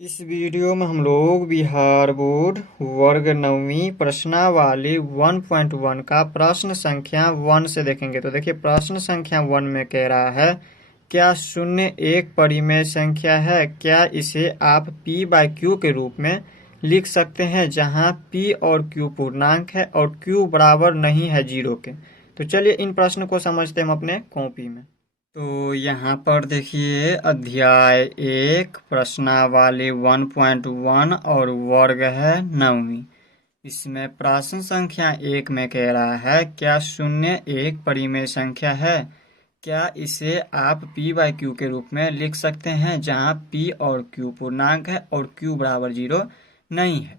इस वीडियो में हम लोग बिहार बोर्ड वर्ग नवमी प्रश्नावली 1.1 का प्रश्न संख्या 1 से देखेंगे। तो देखिए प्रश्न संख्या 1 में कह रहा है, क्या शून्य एक परिमेय संख्या है? क्या इसे आप p बाय क्यू के रूप में लिख सकते हैं, जहां p और q पूर्णांक है और q बराबर नहीं है 0 के। तो चलिए इन प्रश्न को समझते हैं हम अपने कॉपी में। तो यहाँ पर देखिए अध्याय 1 प्रश्नावली 1.1 और वर्ग है नवमी। इसमें प्रश्न संख्या 1 में कह रहा है, क्या शून्य एक परिमेय संख्या है? क्या इसे आप p बाय क्यू के रूप में लिख सकते हैं, जहाँ p और q पूर्णांक है और q बराबर 0 नहीं है।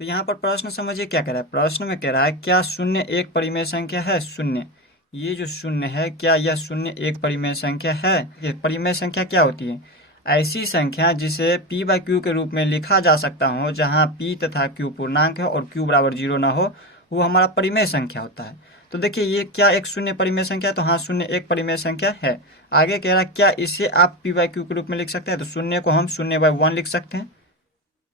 तो यहाँ पर प्रश्न समझिए क्या कह रहा है। प्रश्न में कह रहा है, क्या शून्य एक परिमेय संख्या है? शून्य, ये जो शून्य है, क्या यह शून्य एक परिमेय संख्या है? ये परिमेय संख्या क्या होती है? ऐसी संख्या जिसे p बाय क्यू के रूप में लिखा जा सकता हो, जहाँ p तथा q पूर्णांक है और q बराबर 0 ना हो, वो हमारा परिमेय संख्या होता है। तो देखिए ये क्या एक शून्य परिमेय संख्या है? तो हाँ, शून्य एक परिमेय संख्या है। आगे कह रहा है, क्या इसे आप p बाय क्यू के रूप में लिख सकते हैं? तो शून्य को हम 0/1 लिख सकते हैं।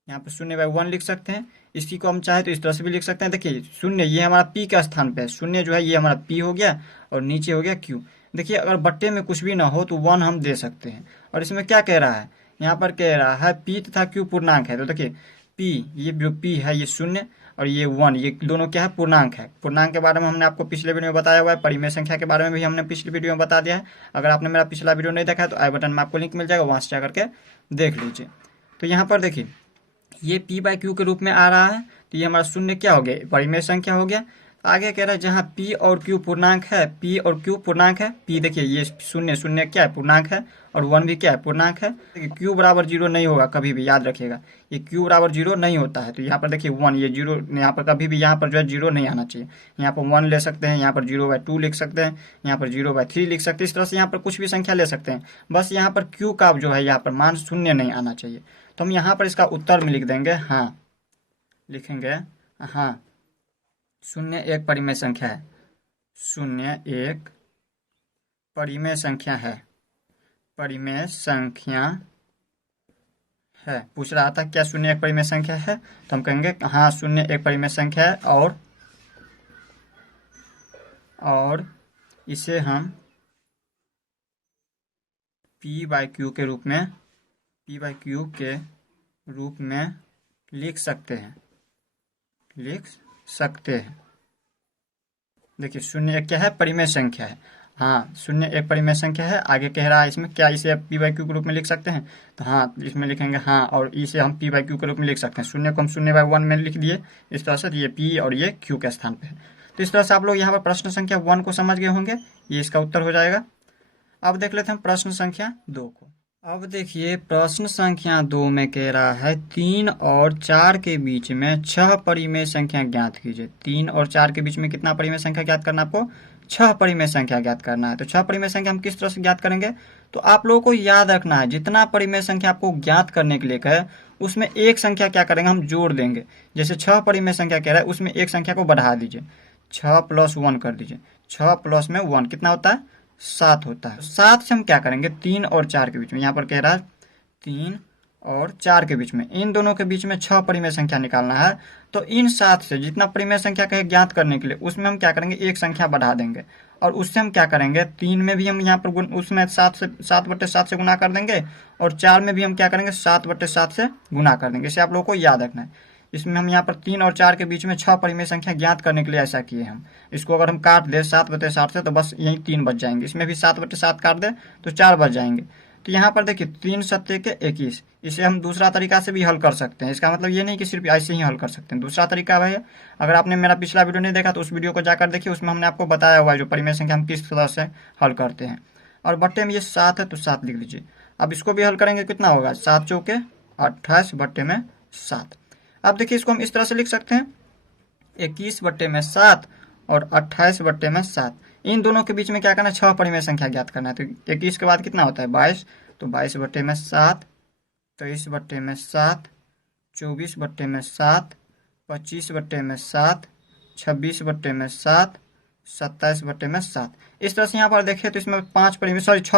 यहाँ पे 0/1 लिख सकते हैं। इसी को हम चाहे तो इस तरह से भी लिख सकते हैं। देखिए शून्य ये हमारा p के स्थान पे है, शून्य जो है ये हमारा p हो गया और नीचे हो गया q। देखिए अगर बट्टे में कुछ भी ना हो तो 1 हम दे सकते हैं। और इसमें क्या कह रहा है, यहाँ पर कह रहा है p तथा q पूर्णांक है। तो देखिए p, ये जो p है ये 0 और ये 1, ये दोनों क्या है? पूर्णांक है। पूर्णांक के बारे में हमने आपको पिछले वीडियो में बताया हुआ है। परिमेय संख्या के बारे में भी हमने पिछले वीडियो में बता दिया है। अगर आपने मेरा पिछला वीडियो नहीं देखा है तो आई बटन में आपको लिंक मिल जाएगा, वहां से जाकर के देख लीजिए। तो यहाँ पर देखिए ये p बाय क्यू के रूप में आ रहा है, तो ये हमारा शून्य क्या हो गया? परिमेय संख्या हो गया। आगे कह रहा है जहाँ p और q पूर्णांक है, p और q पूर्णांक है। p देखिए ये शून्य शून्य क्या है? पूर्णांक है। और 1 भी क्या है? पूर्णांक है। देखिए q बराबर 0 नहीं होगा कभी भी, याद रखिएगा ये q बराबर 0 नहीं होता है। तो यहाँ पर देखिए 1, ये 0 यहाँ पर कभी भी यहाँ पर जो है 0 नहीं आना चाहिए। यहाँ पर 1 ले सकते हैं, यहाँ पर 0/2 लिख सकते हैं, यहाँ पर 0/3 लिख सकते हैं। इस तरह से यहाँ पर कुछ भी संख्या ले सकते हैं। बस यहाँ पर q का जो है यहाँ पर मान शून्य नहीं आना चाहिए। तो हम यहाँ पर इसका उत्तर में लिख देंगे हाँ, लिखेंगे हाँ, शून्य एक परिमेय संख्या है। शून्य एक परिमेय संख्या है। परिमेय संख्या है। पूछ रहा था क्या शून्य एक परिमेय संख्या है, तो हम कहेंगे हाँ शून्य एक परिमेय संख्या है। और इसे हम p बाय क्यू के रूप में लिख सकते हैं। देखिए शून्य एक क्या है? परिमेय संख्या है। हाँ, शून्य एक परिमेय संख्या है। आगे कह रहा है इसमें क्या इसे p बाय क्यू के रूप में लिख सकते हैं, तो हाँ इसमें लिखेंगे हाँ, और इसे हम p बाय क्यू के रूप में लिख सकते हैं। शून्य को हम 0/1 में लिख दिए इस तरह से, ये p और ये q के स्थान पे है। तो इस तरह से आप लोग यहाँ पर प्रश्न संख्या 1 को समझ गए होंगे, ये इसका उत्तर हो जाएगा। अब देख लेते हैं प्रश्न संख्या 2 को। अब देखिए प्रश्न संख्या 2 में कह रहा है 3 और 4 के बीच में 6 परिमेय संख्या ज्ञात कीजिए। 3 और 4 के बीच में कितना परिमेय संख्या ज्ञात करना? आपको 6 परिमेय संख्या ज्ञात करना है। तो 6 परिमेय संख्या हम किस तरह से ज्ञात करेंगे? तो आप लोगों को याद रखना है, जितना परिमेय संख्या आपको ज्ञात करने के लिए कहे उसमें एक संख्या क्या करेंगे? हम जोड़ देंगे। जैसे 6 परिमेय संख्या कह रहा है, उसमें एक संख्या को बढ़ा दीजिए, 6 + 1 कर दीजिए। 6 + में 1 कितना होता है? 7 होता है। 7 से हम क्या करेंगे? 3 और 4 के बीच में, यहाँ पर कह रहा है 3 और 4 के बीच में, इन दोनों के बीच में 6 परिमेय संख्या निकालना है। तो इन 7 से जितना परिमेय संख्या कहे ज्ञात करने के लिए, उसमें हम क्या करेंगे? एक संख्या बढ़ा देंगे। और उससे हम क्या करेंगे? 3 में भी हम यहाँ पर उसमें 7/7 से गुना कर देंगे, और 4 में भी हम क्या करेंगे? 7/7 से गुना कर देंगे। इसे आप लोगों को याद रखना है। इसमें हम यहाँ पर 3 और 4 के बीच में 6 परिमेय संख्या ज्ञात करने के लिए ऐसा किए हम। इसको अगर हम काट दें 7/7 से, तो बस यही 3 बच जाएंगे। इसमें भी 7/7 काट दें तो 4 बच जाएंगे। तो यहाँ पर देखिए 3 सत्ते के 21, इसे हम दूसरा तरीका से भी हल कर सकते हैं। इसका मतलब ये नहीं कि सिर्फ ऐसे ही हल कर सकते हैं, दूसरा तरीका वह है। अगर आपने मेरा पिछला वीडियो नहीं देखा तो उस वीडियो को जाकर देखिए, उसमें हमने आपको बताया हुआ है जो परिमेय संख्या हम किस तरह से हल करते हैं। और बट्टे में ये 7 है तो 7 लिख लीजिए। अब इसको भी हल करेंगे, कितना होगा? 7 चौके 28 बट्टे में 7। अब देखिए इसको हम इस तरह से लिख सकते हैं, 21/7 और 28/7। इन दोनों के बीच में क्या करना है? 6 परिमेय संख्या ज्ञात करना है। तो 21 के बाद कितना होता है? 22, तो 22/7, 23/7, 24/7, 25/7, 26/7, 27/7। इस तरह से यहाँ पर देखिए तो इसमें 6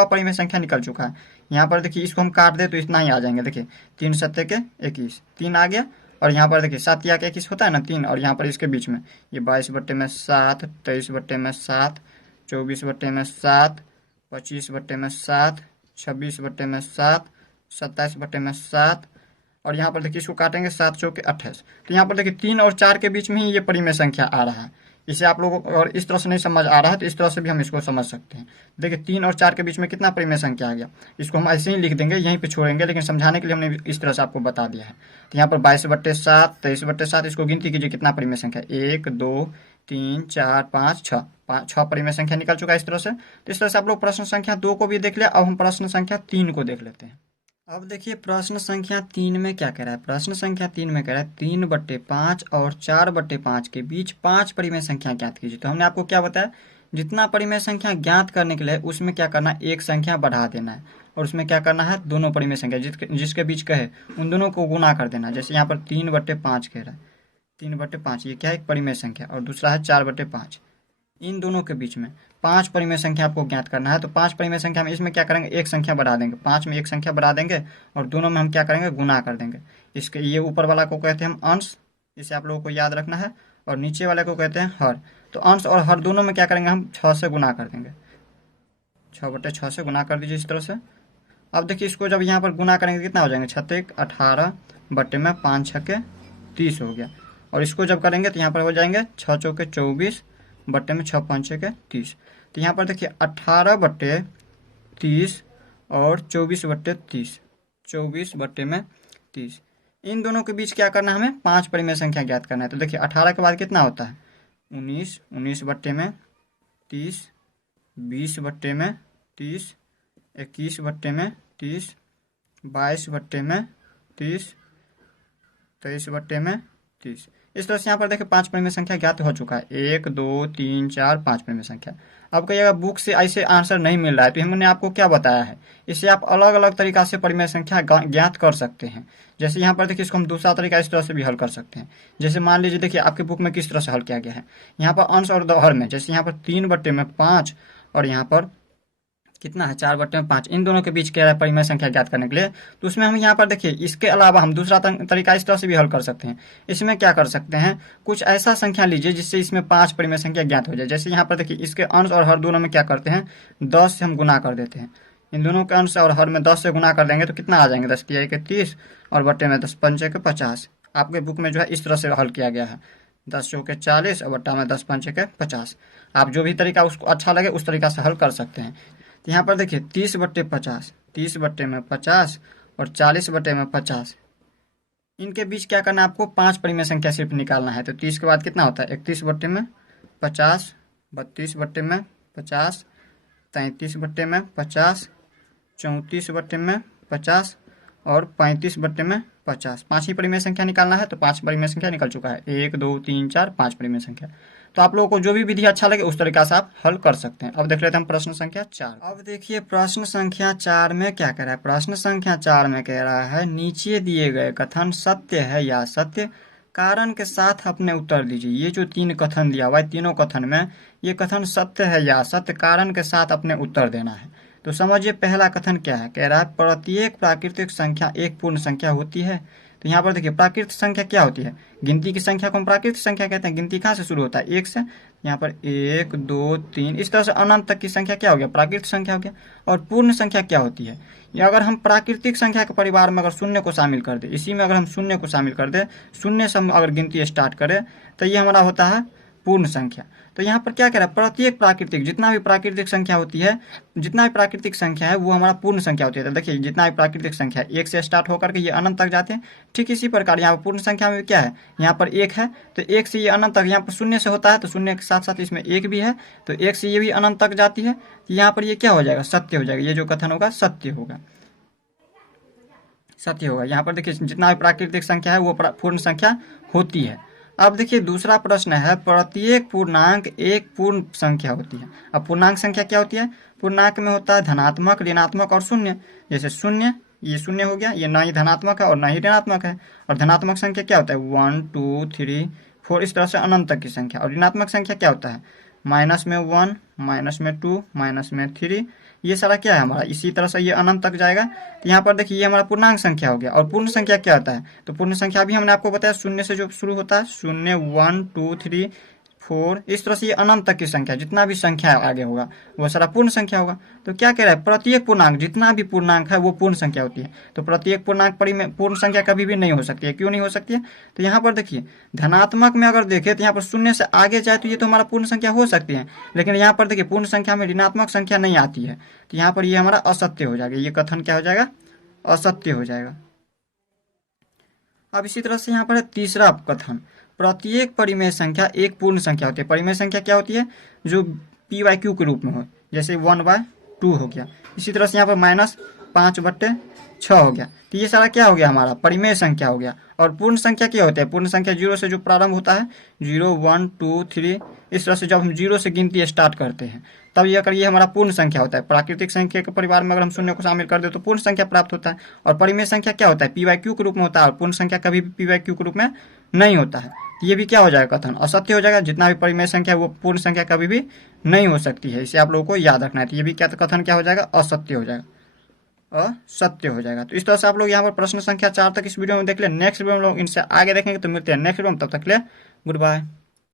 परिमेय संख्या निकल चुका है। यहाँ पर देखिए इसको हम काट दे तो इतना ही आ जाएंगे। देखिए 3 7 के 21, 3 आ गया। और यहाँ पर देखिए 7 या के 21 होता है ना 3, और यहाँ पर इसके बीच में ये 22/7, 23/7, 24/7, 25/7, 26/7, 27/7। और यहाँ पर देखिए इसको काटेंगे 7 चौके 28। तो यहाँ पर देखिए 3 और 4 के बीच में ही ये परिमेय संख्या आ रहा है। इसे आप लोगों को और इस तरह से नहीं समझ आ रहा है तो इस तरह से भी हम इसको समझ सकते हैं। देखिए 3 और 4 के बीच में कितना परिमेय संख्या आ गया, इसको हम ऐसे ही लिख देंगे, यहीं पे छोड़ेंगे, लेकिन समझाने के लिए हमने इस तरह से आपको बता दिया है। तो यहाँ पर 22/7, 23/7, इसको गिनती कीजिए कितना परिमेय संख्या, 1 2 3 4 5 6, 6 परिमेय संख्या निकल चुका है इस तरह से। तो इस तरह से आप लोग प्रश्न संख्या 2 को भी देख लिया। अब हम प्रश्न संख्या 3 को देख लेते हैं। अब देखिए प्रश्न संख्या 3 में क्या कह रहा है। प्रश्न संख्या 3 में कह रहा है 3/5 और 4/5 के बीच 5 परिमेय संख्या ज्ञात कीजिए। तो हमने आपको क्या बताया, जितना परिमेय संख्या ज्ञात करने के लिए उसमें क्या करना है, एक संख्या बढ़ा देना है, और उसमें क्या करना है, दोनों परिमेय संख्या जिसके बीच कहे उन दोनों को गुना कर देना है। जैसे यहाँ पर 3/5 कह रहा है, 3/5 ये क्या है, एक परिमेय संख्या, और दूसरा है 4/5। इन दोनों के बीच में 5 परिमेय संख्या आपको ज्ञात करना है। तो 5 परिमेय संख्या में इसमें क्या करेंगे, एक संख्या बढ़ा देंगे, 5 में एक संख्या बढ़ा देंगे, और दोनों में हम क्या करेंगे, गुना कर देंगे। इसके ये ऊपर वाला को कहते हैं हम अंश, इसे आप लोगों को याद रखना है, और नीचे वाले को कहते हैं हर। तो अंश और हर दोनों में क्या करेंगे, हम 6 से गुना कर देंगे, 6/6 से गुना कर दीजिए इस तरह से। अब देखिए इसको जब यहाँ पर गुना करेंगे कितना हो जाएंगे, 6 18 बटे में 5 6 30 हो गया। और इसको जब करेंगे तो यहाँ पर हो जाएंगे 6 चौके 24 बटे में 6 5 6 30। तो यहाँ पर देखिए 18/30 और 24/30, 24/30। इन दोनों के बीच क्या करना है, हमें 5 परिमेय संख्या ज्ञात करना है। तो देखिए 18 के बाद कितना होता है, 19, 19/30, 20/30, 21/30, 22/30, 23/30। इस तरह से यहाँ पर देखिए 5 परिमेय संख्या ज्ञात हो चुका है, 1 2 3 4 5 परिमेय संख्या। अब कहिएगा बुक से ऐसे आंसर नहीं मिल रहा है, तो हमने आपको क्या बताया है, इसे आप अलग अलग तरीका से परिमेय संख्या ज्ञात कर सकते हैं। जैसे यहाँ पर देखिए इसको हम दूसरा तरीका इस तरह से भी हल कर सकते हैं। जैसे मान लीजिए देखिए आपके बुक में किस तरह से हल किया गया है, यहाँ पर अंश और हर में, जैसे यहाँ पर 3/5 और यहाँ पर कितना है, 4/5, इन दोनों के बीच क्या है परिमेय संख्या ज्ञात करने के लिए। तो उसमें हम यहाँ पर देखिए इसके अलावा हम दूसरा तरीका इस तरह से भी हल कर सकते हैं। इसमें क्या कर सकते हैं, कुछ ऐसा संख्या लीजिए जिससे इसमें 5 परिमेय संख्या ज्ञात हो जाए। जैसे यहाँ पर देखिए इसके अंश और हर दोनों में क्या करते हैं, 10 से हम गुना कर देते हैं। इन दोनों के अंश और हर में 10 से गुना कर देंगे तो कितना आ जाएंगे, 10 तिया के 30 और बट्टे में 10 पंचे के 50। आपके बुक में जो है इस तरह से हल किया गया है, 10 चौके 40 और बट्टा में 10 पंचे के 50। आप जो भी तरीका उसको अच्छा लगे उस तरीका से हल कर सकते हैं। तो यहाँ पर देखिए 30/50, 30/50 और 40/50, इनके बीच क्या करना है, आपको 5 परिमेय संख्या सिर्फ निकालना है। तो 30 के बाद कितना होता है, 31/50, 32/50, 33/50, 34/50 और 35/50। 5 ही परिमेय संख्या निकालना है। तो 5 परिमेय संख्या निकल चुका है, 1 2 3 4 5 परिमेय संख्या। तो आप लोगों को जो भी विधि अच्छा लगे उस तरीका से आप हल कर सकते हैं। अब देख लेते हैं प्रश्न संख्या 4। अब देखिए प्रश्न संख्या 4 में क्या कह रहा है। प्रश्न संख्या 4 में कह रहा है नीचे दिए गए कथन सत्य है या सत्य, कारण के साथ अपने उत्तर दीजिए। ये जो 3 कथन दिया हुआ है, तीनों कथन में ये कथन सत्य है या सत्य, कारण के साथ अपने उत्तर देना है। तो समझिए पहला कथन क्या है, कह रहा है प्रत्येक प्राकृतिक संख्या एक पूर्ण संख्या होती है। तो यहाँ पर देखिए प्राकृतिक संख्या क्या होती है, गिनती की संख्या को हम प्राकृतिक संख्या कहते हैं। गिनती कहाँ से शुरू होता है, 1 से। यहाँ पर 1 2 3 इस तरह से अनंत तक की संख्या क्या हो गया, प्राकृतिक संख्या हो गया। और पूर्ण संख्या क्या होती है, या अगर हम प्राकृतिक संख्या के परिवार में अगर शून्य को शामिल कर दे, इसी में अगर हम शून्य को शामिल कर दे, शून्य से हम अगर गिनती स्टार्ट करें तो ये हमारा होता है पूर्ण संख्या। तो यहाँ पर क्या कह रहा है, प्रत्येक प्राकृतिक जितना भी प्राकृतिक संख्या होती है, जितना भी प्राकृतिक संख्या है वो हमारा पूर्ण संख्या होती है। तो देखिए जितना भी प्राकृतिक संख्या है 1 से स्टार्ट होकर के ये अनंत तक जाते हैं। ठीक इसी प्रकार यहाँ पर पूर्ण संख्या में क्या है, यहाँ पर 1 है तो 1 से ये अनंत तक, यहाँ पर शून्य से होता है तो शून्य के साथ साथ इसमें 1 भी है, तो 1 से ये भी अनंत तक जाती है। तो यहाँ पर ये क्या हो जाएगा, सत्य हो जाएगा। ये जो कथन होगा सत्य होगा, सत्य होगा। यहाँ पर देखिए जितना भी प्राकृतिक संख्या है वो पूर्ण संख्या होती है। अब देखिए दूसरा प्रश्न है प्रत्येक पूर्णांक एक पूर्ण संख्या होती है। अब पूर्णांक संख्या क्या होती है, पूर्णांक में होता है धनात्मक, ऋणात्मक और शून्य। जैसे शून्य, ये शून्य हो गया, ये ना ही धनात्मक है और ना ही ऋणात्मक है। और धनात्मक संख्या क्या होता है, 1 2 3 4 इस तरह से अनंत तक की संख्या। और ऋणात्मक संख्या क्या होता है, माइनस में 1, माइनस में 2, माइनस में 3, ये सारा क्या है हमारा, इसी तरह से ये अनंत तक जाएगा। तो यहाँ पर देखिए ये हमारा पूर्णांक संख्या हो गया। और पूर्ण संख्या क्या होता है, तो पूर्ण संख्या भी हमने आपको बताया शून्य से जो शुरू होता है, 0, 1, 2, 3, 4, इस तरह से ये अनंत तक की संख्या, जितना भी संख्या आगे होगा वो सारा पूर्ण संख्या होगा। तो क्या कह रहा है, प्रत्येक पूर्णांक, जितना भी पूर्णांक है वो पूर्ण संख्या होती है। तो प्रत्येक पूर्णांक पूर्ण संख्या कभी भी नहीं हो सकती है। क्यों नहीं हो सकती है, तो यहाँ पर देखिए धनात्मक में अगर देखें तो यहाँ पर शून्य से आगे जाए तो ये तो हमारा पूर्ण संख्या हो सकती है, लेकिन यहाँ पर देखिए पूर्ण संख्या में ऋणात्मक संख्या नहीं आती है, तो यहाँ पर ये हमारा असत्य हो जाएगा। ये कथन क्या हो जाएगा, असत्य हो जाएगा। अब इसी तरह से यहाँ पर है तीसरा कथन, प्रत्येक परिमेय संख्या एक पूर्ण संख्या होती है। परिमेय संख्या क्या होती है, जो p/q के रूप में हो, जैसे 1/2 हो गया। इसी तरह से यहाँ पर -5/6 हो गया। तो ये सारा क्या हो गया, हमारा परिमेय संख्या हो गया। और पूर्ण संख्या क्या होता है, पूर्ण संख्या 0 से जो प्रारंभ होता है, 0, 1, 2, 3, इस तरह से जब हम 0 से गिनती स्टार्ट करते हैं तब ये अगर ये हमारा पूर्ण संख्या होता है। प्राकृतिक संख्या के परिवार में अगर हम शून्य को शामिल कर दे तो पूर्ण संख्या प्राप्त होता है। और परिमेय संख्या क्या होता है, p/q के रूप में होता है, और पूर्ण संख्या कभी भी p/q के रूप में नहीं होता है। ये भी क्या हो जाएगा, कथन असत्य हो जाएगा। जितना भी परिमेय संख्या है वो पूर्ण संख्या कभी भी नहीं हो सकती है, इसे आप लोगों को याद रखना है। तो ये भी क्या कथन क्या हो जाएगा, असत्य हो जाएगा, असत्य हो जाएगा। तो इस तरह से आप लोग यहाँ पर प्रश्न संख्या 4 तक इस वीडियो में देख ले। नेक्स्ट वीडियो में लोग इनसे आगे देखेंगे। तो मिलते हैं नेक्स्ट वीडियो में, तब तक के लिए गुड बाय।